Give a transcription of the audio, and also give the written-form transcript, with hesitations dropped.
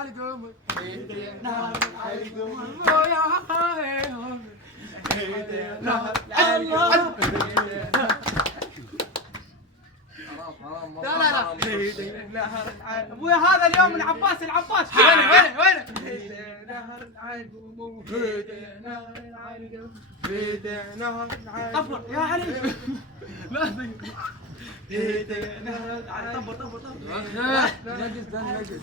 العرقوم نهر العرقوم يا حبيبي نهر الله حرام لا لا لا نهر العرقوم ابويا هذا اليوم من عباس العباس وينه نهر العرقوم نهر العرقوم نهر العرقوم طفر يا علي لا نهر العرقوم طبر نجس ده نجس